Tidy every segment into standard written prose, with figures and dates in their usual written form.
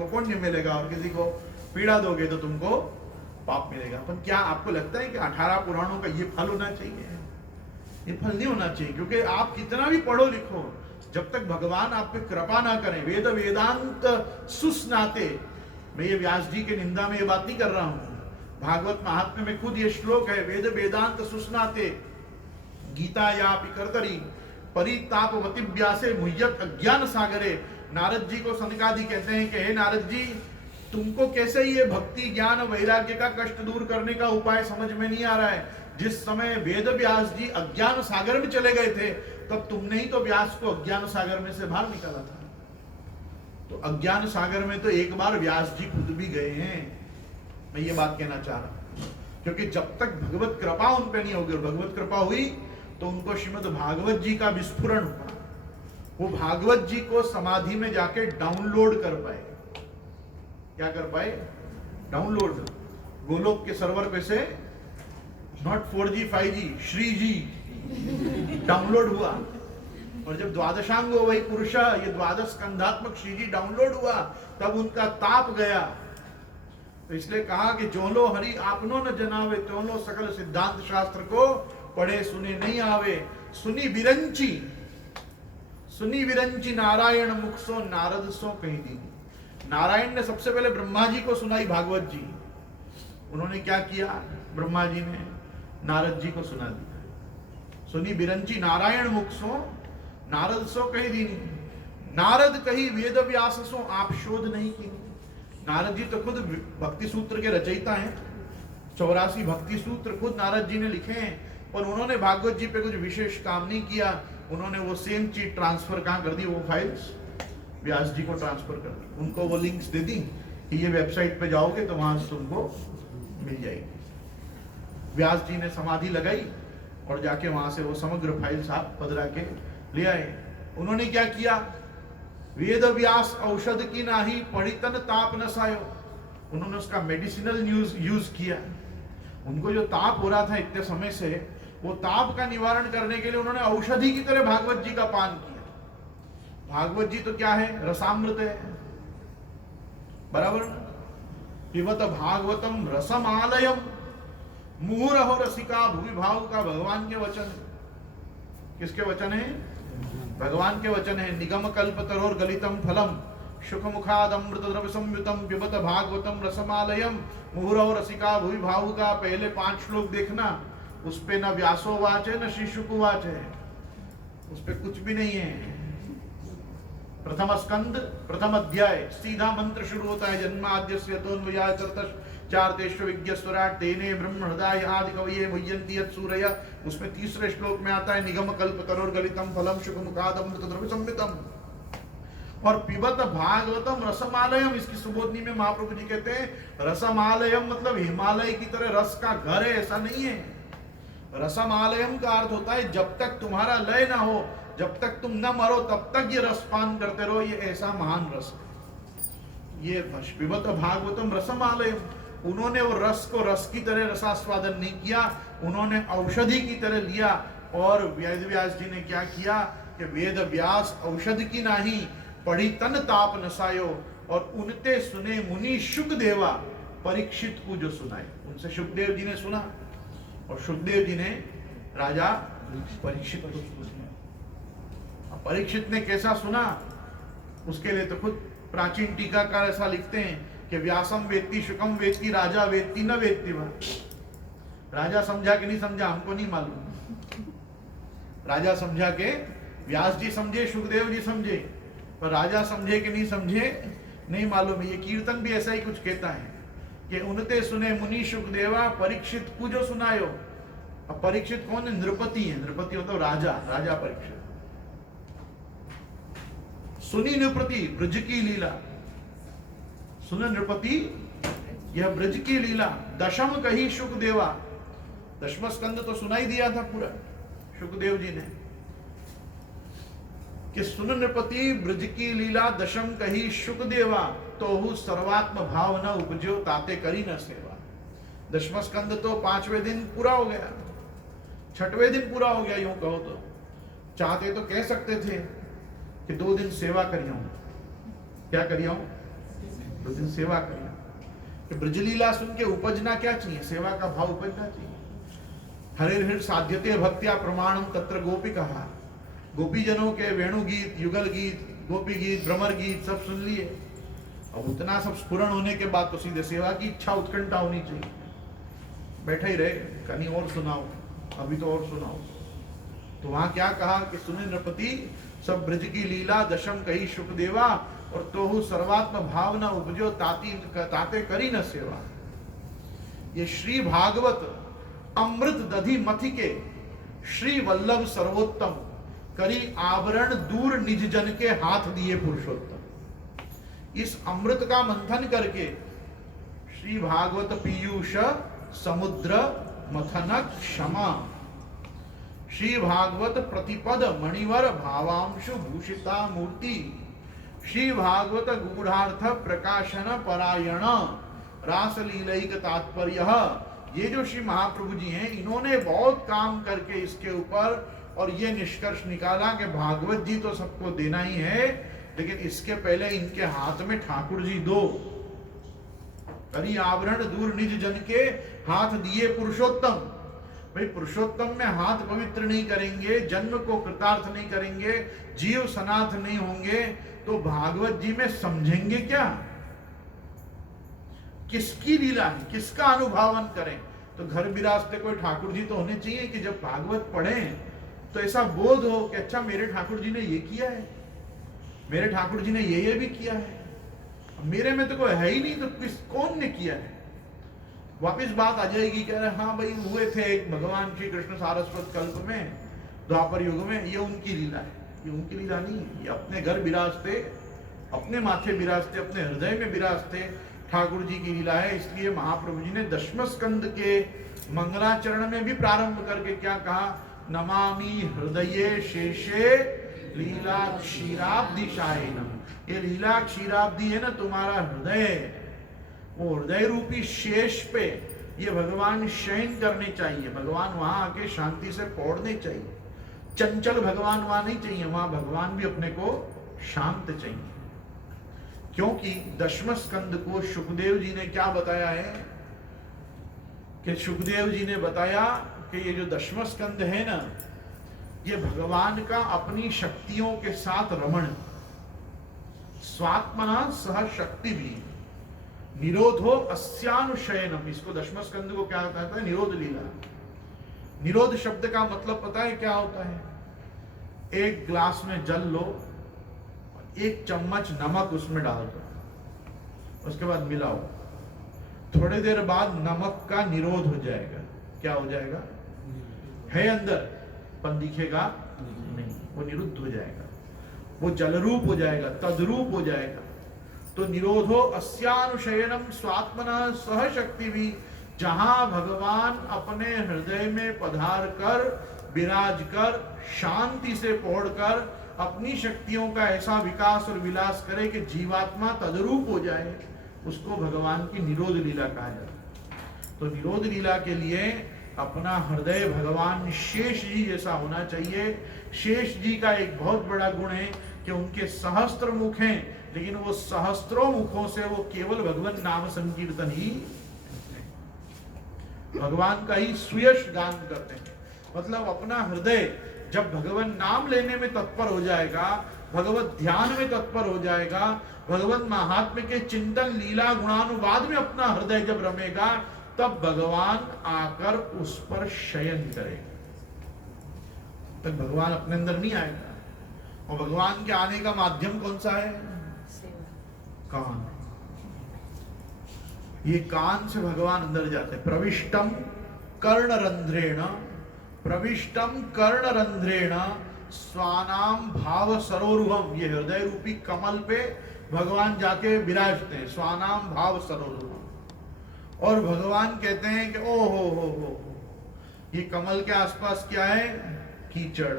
तुमको पुण्य मिलेगा और किसी को पीड़ा दोगे तो तुमको पाप मिलेगा। पर क्या आपको लगता है कि 18 पुराणों का ये फल होना चाहिए? ये फल नहीं होना चाहिए, क्योंकि आप कितना भी पढ़ो लिखो, जब तक भगवान आप पे कृपा ना करें, वेद वेदांत सुस्नाते, मैं ये व्यास जी के निंदा में ये बात नहीं कर रहा हूं, भागवत महात्म्य में खुद ये श्लोक है, वेद वेदांत सुस्नाते गीता या कर्तरी परितापवती व्यासे मुह्यत अज्ञान सागरे। नारद जी को सनकादि कहते हैं कि हे नारद जी, तुमको कैसे ये भक्ति ज्ञान वैराग्य का कष्ट दूर करने का उपाय समझ में नहीं आ रहा है। जिस समय वेद व्यास जी अज्ञान सागर में चले गए थे, तब तुमने ही तो व्यास को अज्ञान सागर में से बाहर निकाला था। तो अज्ञान सागर में तो एक बार व्यास जी खुद भी गए हैं। मैं ये बात कहना चाह रहा हूं, क्योंकि जब तक भगवत कृपा उन पे नहीं होगी, और भगवत कृपा हुई तो उनको श्रीमद् भागवत जी का विस्फुरण हुआ, वो भागवत जी को समाधि में जाके डाउनलोड कर पाए। क्या कर पाए? डाउनलोड। गोलोक के सर्वर पे से not 4G 5G, Shri ji download हुआ। और जब द्वादशांग वही पुरुष, ये द्वादश स्कंधात्मक श्री जी डाउनलोड हुआ, तब उनका ताप गया। तो इसलिए कहा कि जो लो हरि आपनो न जनावे, तो लो सकल सिद्धांत शास्त्र को पढ़े सुने नहीं आवे। सुनी विरंची नारायण मुख सो नारद सो कही दी। नारायण ने सबसे पहले ब्रह्मा जी को सुनाई भागवत जी। उन्होंने क्या किया? ब्रह्मा जी ने नारद जी को सुना दिया। सुनी बिरंची नारायण मुख सो नारद सो कही दीनी। नारद कही वेद व्यास सो आप शोध नहीं की। नारद जी तो खुद भक्ति सूत्र के रचयिता हैं। 84 भक्ति सूत्र खुद नारद जी ने लिखे हैं, पर उन्होंने भागवत जी पे कुछ विशेष काम नहीं किया। उन्होंने वो सेम चीज ट्रांसफर कहाँ कर दी? वो फाइल्स व्यास जी को ट्रांसफर कर दी। उनको वो लिंक्स दे दी कि ये वेबसाइट पे जाओगे तो वहां से तुमको मिल जाएगी। व्यास जी ने समाधि लगाई और जाके वहां से वो समग्र फाइल साहब पधरा के ले आए। उन्होंने क्या किया? वेद व्यास औषध की नाही पढ़ितन ताप नसायो। उन्होंने उसका मेडिसिनल यूज किया। उनको जो ताप हो रहा था इतने समय से, वो ताप का निवारण करने के लिए उन्होंने औषधि की तरह भागवत जी का पान किया। भागवत जी तो क्या है? रसामृत है, बराबर। पिबत भागवतम रसमालयम मुहुरहो रसिका भूमि भाव का भगवान के वचन है। किसके वचन है? भगवान के वचन है। निगम कल्प तरोर गलितम फलम सुख मुखाद अमृत द्रव्य संयुतम पिबत भागवतम रसमालयम मुहुरहो रसिका भूमि भाव का पहले 5 श्लोक देखना, उस पे न व्यासो वाच है न शिशुकु वाच है, उस पे कुछ भी नहीं है। प्रथम स्कंद प्रथम अध्याय सीधा मंत्र शुरू होता है, जन्माद्यस्य तोन्मयात् चार्तेष्व विज्ञस्वराट तेने ब्रह्म हृदय आदि कवये मुह्यन्ति यत् सूरय। उसमें तीसरे श्लोक में आता है निगम कल्प तरोर गलितम फलम शुक मुखाद अमृत द्रव्य संयुतम। और पिबत भागवतम रसमालयम, इसकी सुबोधनी में महाप्रभु जी कहते हैं रसमालयम मतलब हिमालय की तरह रस का घर है, ऐसा नहीं है। रसमालयम का अर्थ होता है जब तक तुम्हारा लय ना हो, जब तक तुम न मरो तब तक ये रस पान करते रहो, ये ऐसा महान रस है। ये पिबत भागवतम रसमालयम। उन्होंने वो रस को रस की तरह रसास्वादन नहीं किया, उन्होंने औषधि की तरह लिया। और वेद व्यास जी ने क्या किया कि वेद व्यास औषध की नाही पढ़ी तन ताप नसायो। और उनते सुने मुनि शुकदेवा परीक्षित को जो सुनाए। उनसे शुकदेव जी ने सुना और शुकदेव जी ने राजा परीक्षित को सुना। परीक्षित ने कैसा सुना, उसके लिए तो खुद प्राचीन टीकाकार ऐसा लिखते हैं कि व्यासम वेत्ति शुकम वेत्ति राजा वेत्ति न वेत्ति वा। राजा समझा कि नहीं समझा हमको नहीं मालूम। राजा समझा के व्यास जी समझे, सुखदेव जी समझे, पर राजा समझे कि नहीं समझे नहीं मालूम। ये कीर्तन भी ऐसा ही कुछ कहता है कि उनते सुने मुनि शुकदेवा परीक्षित को जो सुनायो। अब परीक्षित कौन है? नृपति है। नृपति होता है राजा, राजा परीक्षित। सुनी नृपति ब्रज की लीला। सुन नृपति यह ब्रज की लीला। दशम कही शुकदेवा। दशम स्कंद तो सुनाई दिया था पूरा शुकदेव जी ने कि सुन नृपति ब्रज की लीला दशम कही शुकदेवा। तो हु सर्वात्म भाव न उपजो ताते करी न सेवा। दशम स्कंद तो 5वें दिन पूरा हो गया, 6वें दिन पूरा हो गया। यूं कहो तो चाहते तो कह सकते थे कि 2 दिन सेवा करियो। क्या करियो? तो सेवा करना। कि ब्रजलीला सुन के उपजना क्या चाहिए? सेवा का भाव उपजना चाहिए। हरिर्हिर साध्यते भक्त्या प्रमाणम तत्र गोपी कहा। गोपीजनों के वेणु गीत, युगल गीत, गोपी गीत, भ्रमर गीत सब सुन लिए। अब उतना सब स्फुरण होने के बाद तो सीधे सेवा की इच्छा उत्कंठा होनी चाहिए। बैठे ही रहे, कहीं और सुनाओ, अभी तो और सुनाओ। तो वहां क्या कहा कि सुने नृपति सब ब्रज की लीला, दशम कही शुकदेवा, और तोहु सर्वात्म भावना उपजो ताते करी न सेवा। ये श्री भागवत अमृत दधि मथि के श्री वल्लभ सर्वोत्तम, करी आवरण दूर निज जन के हाथ दिए पुरुषोत्तम। इस अमृत का मंथन करके श्री भागवत पीयूष समुद्र मथनक क्षमा, श्री भागवत प्रतिपद मणिवर भावांशु भूषिता मूर्ति, श्री भागवत गूढ़ार्थ प्रकाशन परायण रास लीलैक तात्पर्य। ये जो श्री महाप्रभु जी हैं, इन्होंने बहुत काम करके इसके ऊपर और ये निष्कर्ष निकाला कि भागवत जी तो सबको देना ही है, लेकिन इसके पहले इनके हाथ में ठाकुर जी दो। करी आवरण दूर निज जन के हाथ दिए पुरुषोत्तम। भाई पुरुषोत्तम में हाथ पवित्र नहीं करेंगे, जन्म को कृतार्थ नहीं करेंगे, जीव सनाथ नहीं होंगे, तो भागवत जी में समझेंगे क्या? किसकी लीला है, किसका अनुभावन करें? तो घर विरासते कोई ठाकुर जी तो होने चाहिए कि जब भागवत पढ़ें तो ऐसा बोध हो कि अच्छा मेरे ठाकुर जी ने ये किया है, मेरे ठाकुर जी ने ये भी किया है, मेरे में तो कोई है ही नहीं, तो कौन ने किया है? वापिस बात आ जाएगी, कह रहे हाँ भाई हुए थे एक भगवान श्री कृष्ण सारस्वत कल्प में, द्वापर युग में, ये उनकी लीला है। ये उनकी लीला नहीं है, ये अपने घर विराजते, अपने माथे विराजते, अपने हृदय में विराजते ठाकुर जी की लीला है। इसलिए महाप्रभु जी ने दशम स्कंद के मंगलाचरण में भी प्रारंभ करके क्या कहा? नमामि हृदये शेषे लीला क्षीराब्धि शायिनम। ये लीला क्षीराब्धि है ना तुम्हारा हृदय, वो हृदय रूपी शेष पे ये भगवान शयन करने चाहिए। भगवान वहां आके शांति से पौड़ने चाहिए। चंचल भगवान वहां नहीं चाहिए, वहां भगवान भी अपने को शांत चाहिए। क्योंकि दशम स्कंद को शुकदेव जी ने क्या बताया है कि शुकदेव जी ने बताया कि ये जो दशम स्कंद है ना, ये भगवान का अपनी शक्तियों के साथ रमण, स्वात्मना सह शक्ति भी निरोधो अस्यानुशयनम। इसको दशम स्कंद को क्या कहता है? निरोध लीला। निरोध शब्द का मतलब पता है क्या होता है? एक ग्लास में जल लो, एक चम्मच नमक उसमें डाल दो, उसके बाद मिलाओ, थोड़ी देर बाद नमक का निरोध हो जाएगा। क्या हो जाएगा? है अंदर पर दिखेगा नहीं, वो निरुद्ध हो जाएगा, वो जलरूप हो जाएगा, तद्रूप हो जाएगा। तो निरोधो अस्यानुशयनम स्वात्मना सह शक्ति भी। जहां भगवान अपने हृदय में पधार कर विराज कर शांति से पौड़ कर अपनी शक्तियों का ऐसा विकास और विलास करे कि जीवात्मा तद्रूप हो जाए, उसको भगवान की निरोध लीला कहा जाता है। तो निरोध लीला के लिए अपना हृदय भगवान शेष जी जैसा होना चाहिए। शेष जी का एक बहुत बड़ा गुण है कि उनके सहस्त्र मुख हैं, लेकिन वो सहस्त्रों मुखों से वो केवल भगवान नाम संकीर्तन ही, भगवान का ही सुयश गान करते हैं। मतलब अपना हृदय जब भगवान नाम लेने में तत्पर हो जाएगा, भगवत ध्यान में तत्पर हो जाएगा, भगवत महात्म्य के चिंतन लीला गुणानुवाद में अपना हृदय जब रमेगा, तब भगवान आकर उस पर शयन करेगा। तब भगवान अपने अंदर नहीं आएगा। और भगवान के आने का माध्यम कौन सा है? कान। ये कान से भगवान अंदर जाते हैं। प्रविष्टम कर्णरंध्रेण, प्रविष्टम कर्णरंध्रेण स्वानाम भाव सरोरुहम। ये हृदय रूपी कमल पे भगवान जाके विराजते हैं, स्वानाम भाव सरोरुहम। और भगवान कहते हैं कि ओ हो, ये कमल के आसपास क्या है? कीचड़।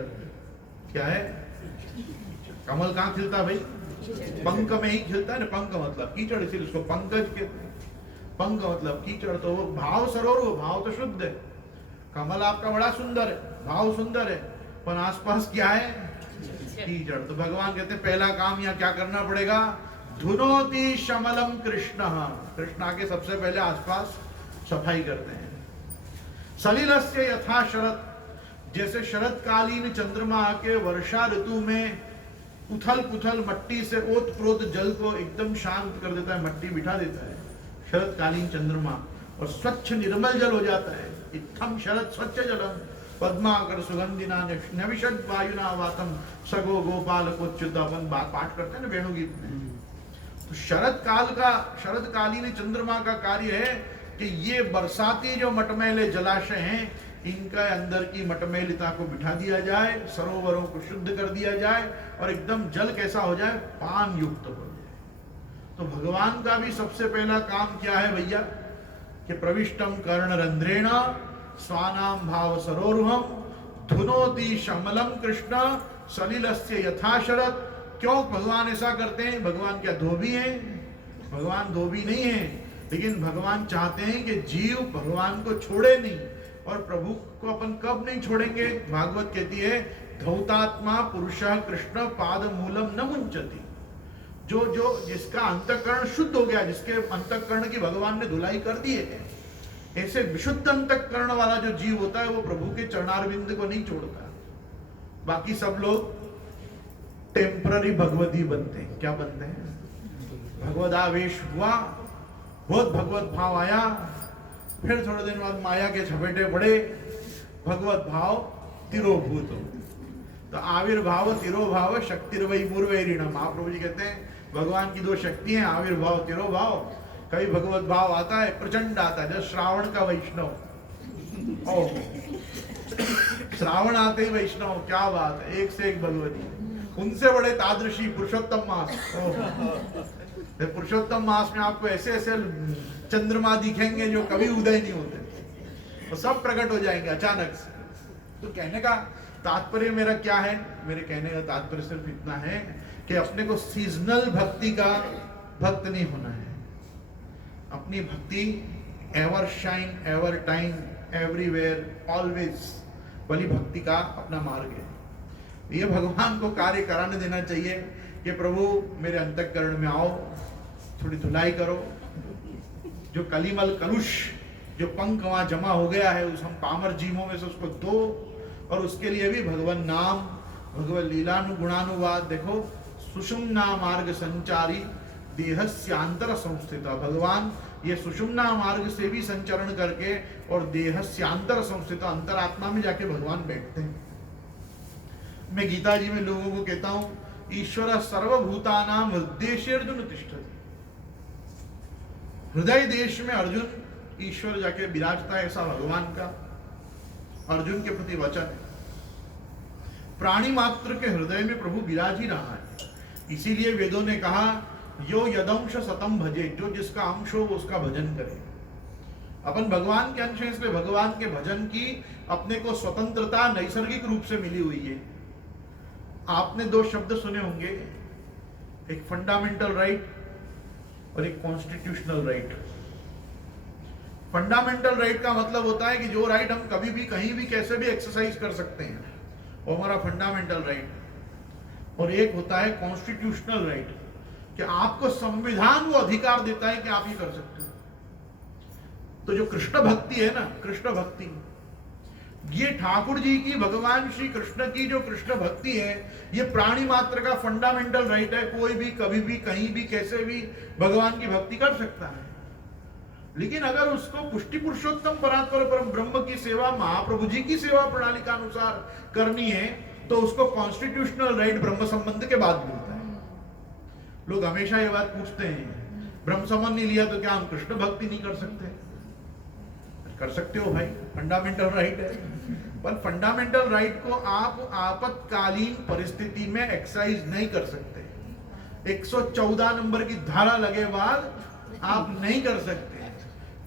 क्या है? कमल कहाँ खिलता भाई? पंख में ही खिलता है ना। पंख मतलब कीचड़, इसीलिए उसको पंकज कहते हैं। पंख मतलब कीचड़। तो वो भाव सरोवर, भाव तो शुद्ध है। कमल आपका बड़ा सुंदर है, भाव सुंदर है, पर आसपास क्या है? कीचड़। तो भगवान कहते हैं पहला काम यहाँ क्या करना पड़ेगा? धुनोति शमलम कृष्ण, कृष्णा के सबसे पहले आसपास सफाई करते हैं। सलिलस्य यथा शरत, जैसे शरतकालीन चंद्रमा के वर्षा ऋतु में उथल पुथल मट्टी से ओत प्रोत जल को एकदम शांत कर देता है, मट्टी बिठा देता है शरतकालीन चंद्रमा, और स्वच्छ निर्मल जल हो जाता है। इत्थम शरत स्वच्छ जलम पद्माकर सुगंधिना नविशद वायुना वातम सगो गोपाल कोच्युत, अपन पाठ करते हैं ना वेणुगीत में। तो शरतकालीन चंद्रमा का कार्य है कि ये बरसाती जो मटमैले जलाशय हैं, इनका अंदर की मटमैलिता को बिठा दिया जाए, सरोवरों को शुद्ध कर दिया जाए, और एकदम जल कैसा हो जाए, पान युक्त हो जाए। तो भगवान का भी सबसे पहला काम क्या है भैया, कि प्रविष्टम कर्ण रंध्रेण स्वानाम भाव सरोरुहम धुनोति शमलम कृष्ण सलिलस्य यथा शरत। क्यों भगवान ऐसा करते हैं? भगवान क्या धोबी हैं? भगवान धोबी नहीं है, लेकिन भगवान चाहते हैं कि जीव भगवान को छोड़े नहीं, और प्रभु को अपन कब नहीं छोड़ेंगे? भागवत कहती है धौतात्मा पुरुषः कृष्ण पाद मूलम न मुंचति। जो जिसका अंतःकरण शुद्ध हो गया, जिसके अंतःकरण की भगवान ने धुलाई कर दी है, ऐसे विशुद्ध अंतःकरण वाला जो जीव होता है वो प्रभु के चरणारविंद को नहीं छोड़ता। बाकी सब लोग टेम्पररी भगवती बनते हैं। क्या बनते हैं? भगवदावेश हुआ, बहुत भगवत भाव आया, फिर थोड़े दिन बाद माया के झपेटे पड़े, भगवत भाव तिरोभूत हो। तो आविर्भाव तिरोभाव शक्तिर्वै मूर्वैरिण। महाप्रभु जी कहते हैं भगवान की दो शक्ति हैं, आविर्भाव तिरोभाव। कभी भगवत भाव आता है, प्रचंड आता है, जैसे श्रावण का वैष्णव। श्रावण आते ही वैष्णव, क्या बात है, एक से एक भगवती। उनसे बड़े तादृशी पुरुषोत्तम मास। पुरुषोत्तम मास में आपको ऐसे ऐसे चंद्रमा दिखेंगे जो कभी उदय नहीं होते, वो सब प्रकट हो जाएंगे अचानक से। तो कहने का तात्पर्य मेरा क्या है? मेरे कहने का तात्पर्य सिर्फ इतना है कि अपने को सीजनल भक्ति का भक्त नहीं होना है। अपनी भक्ति ever shine, ever time, everywhere, always वाली भक्ति का अपना मार्ग है। ये भगवान को कार्य कराने देना चाहिए कि प्रभु मेरे अंतःकरण में आओ, थोड़ी धुलाई करो, जो कलिमल कलुष जो पंख वहां जमा हो गया है उस हम पामर जीवों में से उसको दो, और उसके लिए भी भगवान नाम, भगवत लीलानुगुणानुवाद। देखो, सुषुम्ना मार्ग संचारी देहस्यांतर संस्थिता। भगवान ये सुषुम्ना मार्ग से भी संचरण करके और देहस्यांतर संस्थिता, अंतरात्मा में जाके भगवान बैठते हैं। मैं गीता जी में लोगों को कहता हूं, ईश्वर सर्वभूतानां हृदयेषु अर्जुन तिष्ठति। हृदय देश में अर्जुन ईश्वर जाके विराजता है, ऐसा भगवान का अर्जुन के प्रति वचन है। प्राणी मात्र के हृदय में प्रभु विराज ही रहा है। इसीलिए वेदों ने कहा यो यदंश सतम भजे, जो जिसका अंश हो वो उसका भजन करे। अपन भगवान के अंश हैं, इसलिए भगवान के भजन की अपने को स्वतंत्रता नैसर्गिक रूप से मिली हुई है। आपने दो शब्द सुने होंगे, एक फंडामेंटल राइट और एक कॉन्स्टिट्यूशनल राइट। फंडामेंटल राइट का मतलब होता है कि जो राइट हम कभी भी कहीं भी कैसे भी एक्सरसाइज कर सकते हैं, वो हमारा फंडामेंटल राइट। और एक होता है कॉन्स्टिट्यूशनल राइट, कि आपको संविधान वो अधिकार देता है कि आप ये कर सकते हो। तो जो कृष्ण भक्ति है ना, कृष्ण भक्ति, ये ठाकुर जी की, भगवान श्री कृष्ण की जो कृष्ण भक्ति है, ये प्राणी मात्र का फंडामेंटल राइट है। कोई भी कभी भी कहीं भी कैसे भी भगवान की भक्ति कर सकता है। लेकिन अगर उसको पुष्टि पुरुषोत्तम परात्पर परम ब्रह्म की सेवा, महाप्रभु जी की सेवा प्रणाली का अनुसार करनी है, तो उसको कॉन्स्टिट्यूशनल राइट ब्रह्म संबंध के बाद मिलता है। लोग हमेशा ये बात पूछते हैं, ब्रह्म संबंध नहीं लिया तो क्या हम कृष्ण भक्ति नहीं कर सकते? कर सकते हो भाई, फंडामेंटल राइट है। पर फंडामेंटल राइट को आप आपातकालीन परिस्थिति में एक्सरसाइज नहीं कर सकते। 114 नंबर की धारा लगे बाद आप नहीं कर सकते।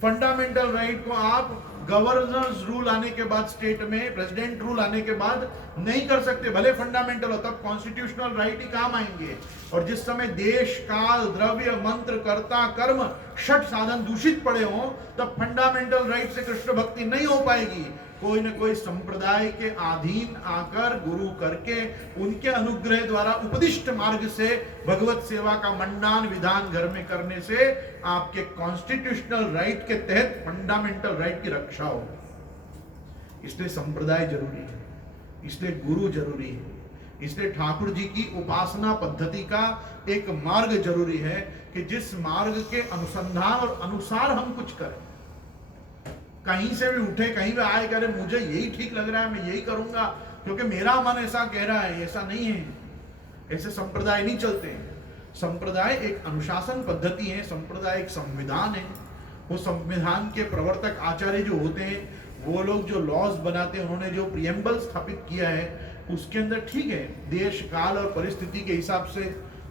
फंडामेंटल राइट को आप गवर्नर्स रूल आने के बाद, स्टेट में प्रेसिडेंट रूल आने के बाद नहीं कर सकते। भले फंडामेंटल हो, तब कॉन्स्टिट्यूशनल राइट ही काम आएंगे। और जिस समय देश, काल, द्रव्य, मंत्र, कर्ता, कर्म, षट साधन दूषित पड़े हों, तब फंडामेंटल राइट से कृष्ण भक्ति नहीं हो पाएगी। कोई न कोई संप्रदाय के अधीन आकर गुरु करके उनके अनुग्रह द्वारा उपदिष्ट मार्ग से भगवत सेवा का मंडान विधान घर में करने से आपके कॉन्स्टिट्यूशनल राइट के तहत फंडामेंटल राइट की रक्षा हो। इसलिए संप्रदाय जरूरी है, इसलिए गुरु जरूरी है, इसलिए ठाकुर जी की उपासना पद्धति का एक मार्ग जरूरी है कि जिस मार्ग के अनुसंधान और अनुसार हम कुछ करें। कहीं से भी उठे, कहीं भी आए, करे मुझे यही ठीक लग रहा है, मैं यही करूंगा क्योंकि मेरा मन ऐसा कह रहा है, ऐसा नहीं है। ऐसे संप्रदाय नहीं चलते हैं। संप्रदाय एक अनुशासन पद्धति है, संप्रदाय एक संविधान है। वो संविधान के प्रवर्तक आचार्य जो होते हैं, वो लोग जो लॉज बनाते हैं, उन्होंने जो प्रियम्बल स्थापित किया है उसके अंदर ठीक है, देश काल और परिस्थिति के हिसाब से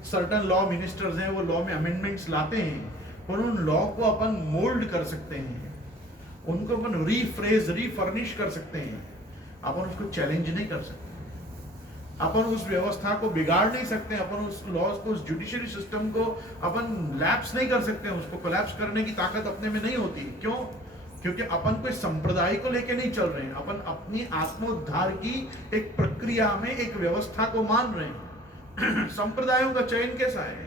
सर्टन लॉ मिनिस्टर्स हैं, वो लॉ में अमेंडमेंट्स लाते हैं, पर उन लॉ को अपन मोल्ड कर सकते हैं, उनको अपन रीफ्रेज रीफर्निश कर सकते हैं। अपन उसको चैलेंज नहीं कर सकते, अपन उस व्यवस्था को बिगाड़ नहीं सकते, अपन उस लॉज को, उस जुडिशरी सिस्टम को अपन लैप्स नहीं कर सकते, उसको कोलैप्स करने की ताकत अपने में नहीं होती। क्यों? क्योंकि अपन कोई संप्रदाय को लेके नहीं चल रहे हैं, अपन अपनी आत्मोद्धार की एक प्रक्रिया में एक व्यवस्था को मान रहे हैं। संप्रदायों का चयन कैसा है?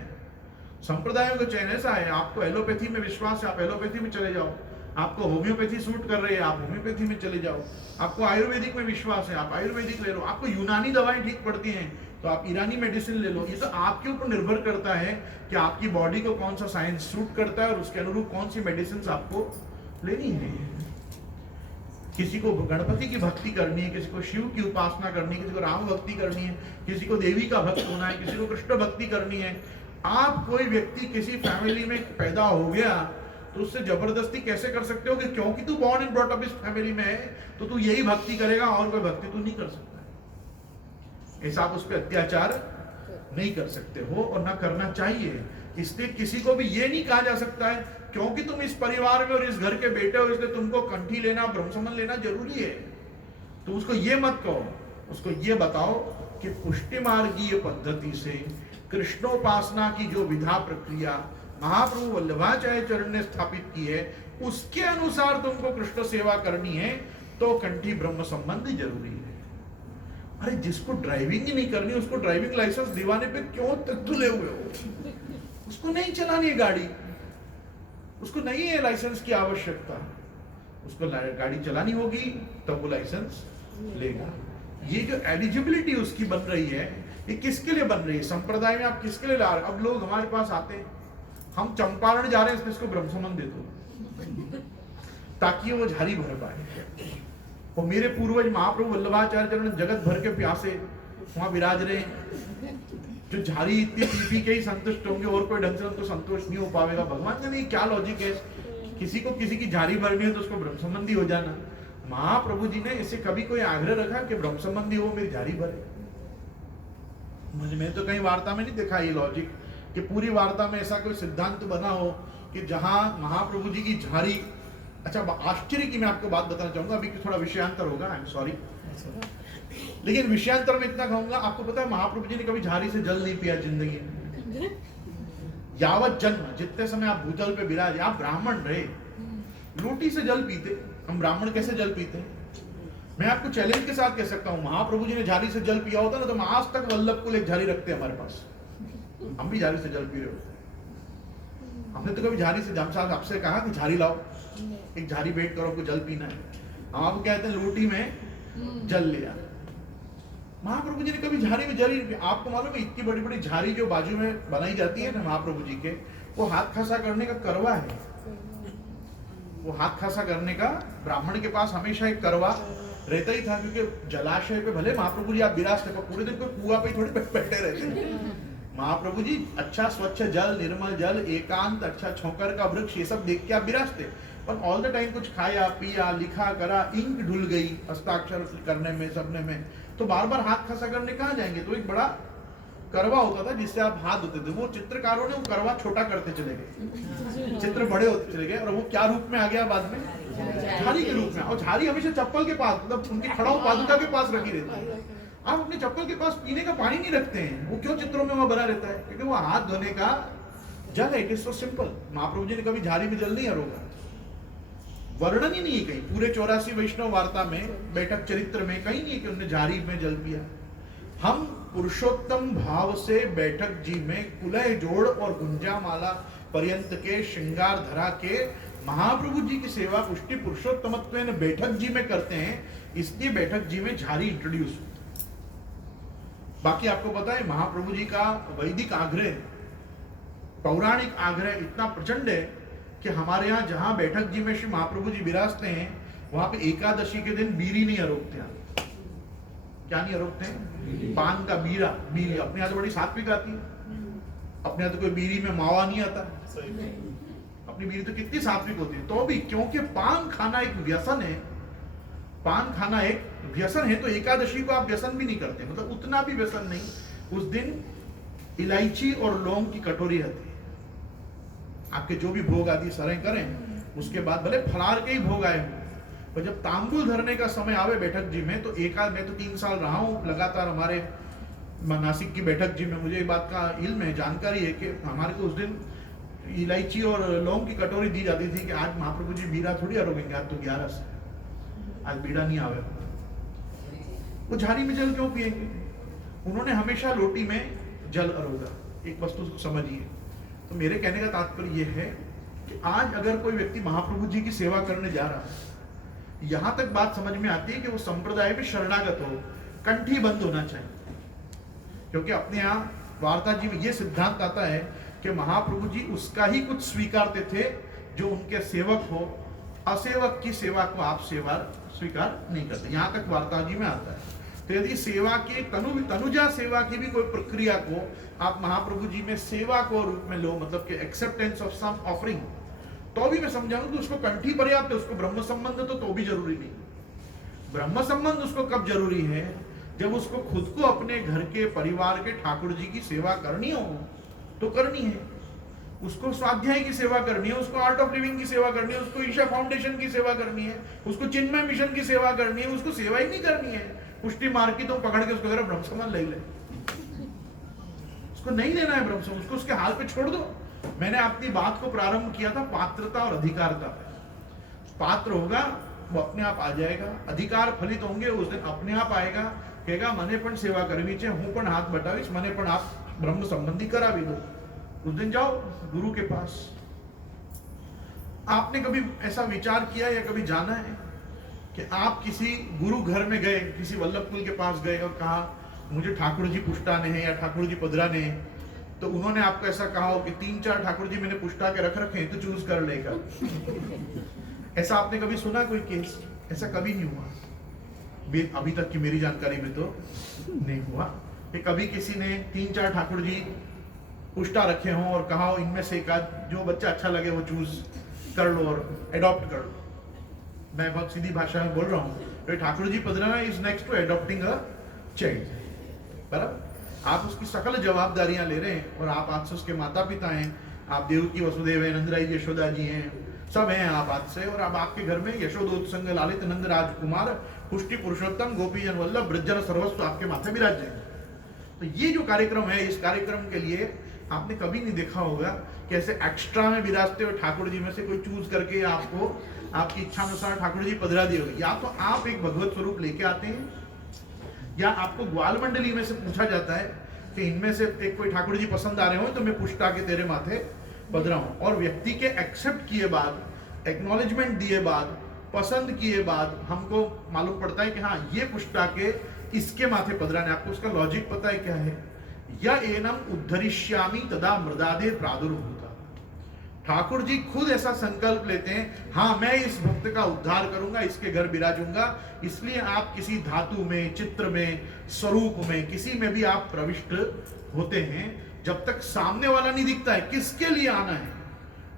संप्रदायों का चयन ऐसा है, आपको एलोपैथी में विश्वास है, आप एलोपैथी में चले जाओ। आपको होम्योपैथी सूट कर रही है, आप होम्योपैथी में चले जाओ। आपको आयुर्वेदिक में विश्वास है, आप आयुर्वेदिक ले लो। आपको यूनानी दवाएं ठीक पड़ती हैं तो आप ईरानी मेडिसिन ले लो। ये तो आपके ऊपर निर्भर करता है कि आपकी बॉडी को कौन सा साइंस सूट करता है और उसके अनुरूप कौन सी मेडिसिन आपको लेनी है। किसी को गणपति की भक्ति करनी है, किसी को शिव की उपासना करनी है, किसी को राम भक्ति करनी है, किसी को देवी का भक्त होना है, किसी को कृष्ण भक्ति करनी है। आप कोई व्यक्ति किसी फैमिली में पैदा हो गया तो उससे जबरदस्ती कैसे कर सकते हो कि क्योंकि तू बॉर्न एंड ब्रॉट अप इस फैमिली में है तो तू यही भक्ति करेगा और कोई भक्ति तू नहीं कर सकता। ऐसा आप उस पर अत्याचार नहीं कर सकते हो और ना करना चाहिए। इसलिए किसी को भी ये नहीं कहा जा सकता है क्योंकि तुम इस परिवार में और इस घर के बेटे हो इसलिए तुमको कंठी लेना, ब्रह्म संबंध लेना जरूरी है। तो उसको ये मत कहो, उसको ये बताओ कि पुष्टि मार्गीय पद्धति से कृष्णोपासना की जो विधा प्रक्रिया महाप्रभु वल्लभाचार्य चरण ने स्थापित की है उसके अनुसार तुमको कृष्ण सेवा करनी है तो कंठी ब्रह्म संबंध जरूरी है। अरे जिसको ड्राइविंग ही नहीं करनी उसको ड्राइविंग लाइसेंस दिवाने पे क्यों तक तुले हुए हो? उसको नहीं चलानी है गाड़ी, उसको नहीं है लाइसेंस की आवश्यकता, उसको गाड़ी चलानी होगी तब वो लाइसेंस लेगा। ये जो एलिजिबिलिटी उसकी बन रही है ये किसके लिए बन रही है? संप्रदाय में आप किसके लिए ला रहे? अब लोग हमारे पास आते हैं, हम चंपारण जा रहे हैं इसलिए इसको ब्रह्म संबंध दे दो ताकि वो झारी भर पाए। वो मेरे पूर्वज महाप्रभु वल्लभाचार्य चरण जगत भर के प्यासे वहां विराज रहे हैं, जो झारी इतनी पी के ही संतुष्ट होंगे और कोई ढंग से उनको संतोष नहीं हो पाएगा। भगवान का नहीं क्या लॉजिक है? किसी को किसी की झारी भरनी है तो उसको ब्रह्म संबंधी हो जाना। महाप्रभु जी ने इसे कभी कोई आग्रह रखा कि ब्रह्म संबंधी हो मेरी झारी भरे? मुझे तो कहीं वार्ता में नहीं देखा ये लॉजिक कि पूरी वार्ता में ऐसा कोई सिद्धांत बना हो कि जहां महाप्रभु जी की झारी। अच्छा, आश्चर्य की मैं आपको बात बताना चाहूंगा, अभी थोड़ा विषयांतर होगा, आई एम सॉरी, लेकिन विषयांतर में इतना कहूंगा। आपको पता है महाप्रभु जी ने कभी झारी से जल नहीं पिया जिंदगी में। यावत जन्म, जितने समय आप भूतल पे विराजे, आप ब्राह्मण रहे, लोटी से जल पीते। हम ब्राह्मण कैसे जल पीते हैं? मैं आपको चैलेंज के साथ कह सकता हूँ, महाप्रभु जी ने झारी से जल पिया होता ना तो हम आज तक वल्लभ कुल एक झारी रखते हैं हमारे पास। हम भी झारी से जल पी रहे होते। हमने तो कभी झारी से जमसाद आपसे कहा कि झारी लाओ, एक झारी भेंट करो, को जल पीना है। हम आपको कहते हैं लोटी में जल लिया। महाप्रभु जी ने कभी झारी में जल, आपको मालूम है इतनी बड़ी बड़ी झारी जो बाजू में बनाई जाती है ना महाप्रभु जी के, वो हाथ खासा करने का करवा है। वो हाथ खासा करने का ब्राह्मण के पास हमेशा एक करवा रहता ही था, क्योंकि जलाशय पे भले महाप्रभु जी आप विराजते पर पूरे दिन कोई कुआं पे थोड़ी बैठे रहते। महाप्रभु जी अच्छा स्वच्छ जल, निर्मल जल, एकांत, अच्छा छोकर का वृक्ष, ये सब देख के आप विराजते। पर ऑल द टाइम कुछ खाया पिया, लिखा करा, इंक ढुल गई हस्ताक्षर करने में, सबने में, तो बार बार हाथ खसा करने कहाँ जाएंगे? तो एक बड़ा करवा होता था जिससे आप हाथ धोते थे। वो चित्रकारों ने वो करवा छोटा करते चले गए, चित्र बड़े होते चले गए, और वो क्या रूप में आ गया बाद में? झारी के रूप में। और झारी हमेशा चप्पल के पास, मतलब उनकी खड़ाऊ पादुका के पास रखी रहती है। आप अपने चप्पल के पास पीने का पानी नहीं रखते हैं, वो क्यों चित्रों में वहां बना रहता है? क्योंकि वो हाथ धोने का जल है। It is so simple. Mahaprabhu ji ने कभी झारी में जल नहीं रोका। वर्णन ही नहीं है कहीं, पूरे 84 वैष्णव वार्ता में, बैठक चरित्र में कहीं नहीं है कि उन्होंने झारी में जल पिया। हम पुरुषोत्तम भाव से बैठक जी में कुलह जोड़ और गुंजामाला पर्यंत के श्रृंगार धरा के महाप्रभु जी की सेवा पुष्टि पुरुषोत्तमत्व बैठक जी में करते हैं, इसलिए बैठक जी में झारी इंट्रोड्यूस। बाकी आपको पता है महाप्रभु जी का वैदिक आग्रह, पौराणिक आग्रह इतना प्रचंड है कि हमारे यहाँ जहां बैठक जी में श्री महाप्रभु जी विराजते हैं, वहां पे एकादशी के दिन बीरी नहीं अरोगते हैं। क्या नहीं अरोगते हैं? पान का बीरा, बीरी। अपने यहाँ तो बड़ी सात्विक आती है, अपने यहाँ तो कोई बीरी में मावा नहीं आता। अपनी बीरी तो कितनी सात्विक होती है, तो भी क्योंकि पान खाना एक व्यसन है, पान खाना एक व्यसन है, तो एकादशी को आप व्यसन भी नहीं करते, मतलब उतना भी व्यसन नहीं। उस दिन इलायची और लौंग की कटोरी रहती है, आपके जो भी भोग आदि सरें करें, उसके बाद भले फलार के ही भोग आए हों, पर जब तांबुल धरने का समय आवे बैठक जी में, तो मैं तो 3 साल रहा हूँ लगातार हमारे नासिक की बैठक जी में, मुझे ये बात का इल्म है, जानकारी है कि हमारे को उस दिन इलायची और लौंग की कटोरी दी जाती थी कि आज महाप्रभु जी बीड़ा थोड़ी अरोगेंगे, आज तो 11 से, आज बीड़ा नहीं आवे। वो झाड़ी में जल क्यों पिएंगे? उन्होंने हमेशा लोटी में जल अरोगा। एक वस्तु समझिए, तो मेरे कहने का तात्पर्य यह है कि आज अगर कोई व्यक्ति महाप्रभु जी की सेवा करने जा रहा है, यहां तक बात समझ में आती है कि वो संप्रदाय में शरणागत हो, कंठी बंद होना चाहिए। क्योंकि अपने यहाँ वार्ता जी में यह सिद्धांत आता है कि महाप्रभु जी उसका ही कुछ स्वीकारते थे जो उनके सेवक हो, असेवक की सेवा को आप स्वीकार नहीं करते। यहां तक वार्ता जी में आता है। तो यदि सेवा की तनुजा सेवा की भी कोई प्रक्रिया को आप महाप्रभु जी में सेवा को रूप में लो, मतलब कि एक्सेप्टेंस ऑफ सम ऑफरिंग, तो भी मैं समझाऊं कि उसको कंठी पर्याप्त है, उसको ब्रह्म संबंध तो भी जरूरी नहीं। ब्रह्म संबंध उसको कब जरूरी है? जब उसको खुद को अपने घर के परिवार के ठाकुर जी की सेवा करनी हो तो करनी है, उसको स्वाध्याय की सेवा करनी है, उसको आर्ट ऑफ लिविंग की सेवा करनी है, उसको ईशा फाउंडेशन की सेवा करनी है, उसको चिन्मय मिशन की सेवा करनी है, उसको सेवा ही नहीं करनी है पुष्टि मार्ग की, तो पकड़ के उसको ब्रह्म संबंध ले ले, उसको नहीं लेना है ब्रह्म संबंध, उसको उसके हाल पे छोड़ दो। मैंने अपनी बात को प्रारंभ किया था पात्रता और अधिकारता। पात्र होगा वो अपने आप आ जाएगा, अधिकार फलित होंगे उस दिन अपने आप आएगा, कहेगा मने पण सेवा करवी छे, हूं पण हाथ बटावीश, मने पण आप ब्रह्म संबंधी करावी दो। उस दिन जाओ गुरु के पास। आपने कभी ऐसा विचार किया या कभी जाना है कि आप किसी गुरु घर में गए, किसी वल्लभ कुल के पास गए और कहा मुझे ठाकुर जी पुष्टाने हैं या ठाकुर जी पधराने हैं, तो उन्होंने आपको ऐसा कहा हो कि 3-4 ठाकुर जी मैंने पुष्टा के रख रखे हैं, तो चूज कर लेगा। ऐसा आपने कभी सुना कोई केस? ऐसा कभी नहीं हुआ अभी तक की मेरी जानकारी में, तो नहीं हुआ कि कभी किसी ने 3-4 ठाकुर जी पुष्टा रखे हों और कहा हो इनमें से एक जो बच्चा अच्छा लगे वो चूज कर लो और एडॉप्ट कर लो। मैं बहुत सीधी भाषा में बोल रहा हूँ, ठाकुर जी पधराना is next to adopting a child, बराबर। आप उसकी सकल जवाबदारियां ले रहे हैं और आप आज से उसके माता पिता हैं, आप देवकी वसुदेव है, नंदराई यशोदा जी हैं, सब हैं आप आज से, और अब आपके घर में यशोदोत्संग लालित नंद राजकुमार पुष्टि पुरुषोत्तम गोपीजन वल्लभ ब्रजन सर्वस्व आपके माथे विराज जाएंगे। तो ये जो कार्यक्रम है, इस कार्यक्रम के लिए आपने कभी नहीं देखा होगा कि ऐसे एक्स्ट्रा में विराजते हुए ठाकुर जी में से कोई चूज करके आपको आपकी इच्छा अनुसार ठाकुर जी पधरा दिए होंगे। या तो आप एक भगवत स्वरूप लेके आते हैं, या आपको ग्वाल मंडली में से पूछा जाता है कि इनमें से एक कोई ठाकुर जी पसंद आ रहे हो तो मैं पुष्टा के तेरे माथे पधराऊं, और व्यक्ति के एक्सेप्ट किए बाद, एक्नॉलेजमेंट दिए बाद, पसंद किए बाद हमको मालूम पड़ता है कि हाँ ये पुष्टा के इसके माथे पधराने। आपको उसका लॉजिक पता है क्या है? या एनम उद्धरिष्यामि तदा मृदादे प्रादुर्भूता। ठाकुर जी खुद ऐसा संकल्प लेते हैं, हाँ मैं इस भक्त का उद्धार करूंगा, इसके घर विराजूंगा, इसलिए आप किसी धातु में, चित्र में, स्वरूप में, किसी में भी आप प्रविष्ट होते हैं। जब तक सामने वाला नहीं दिखता है किसके लिए आना है,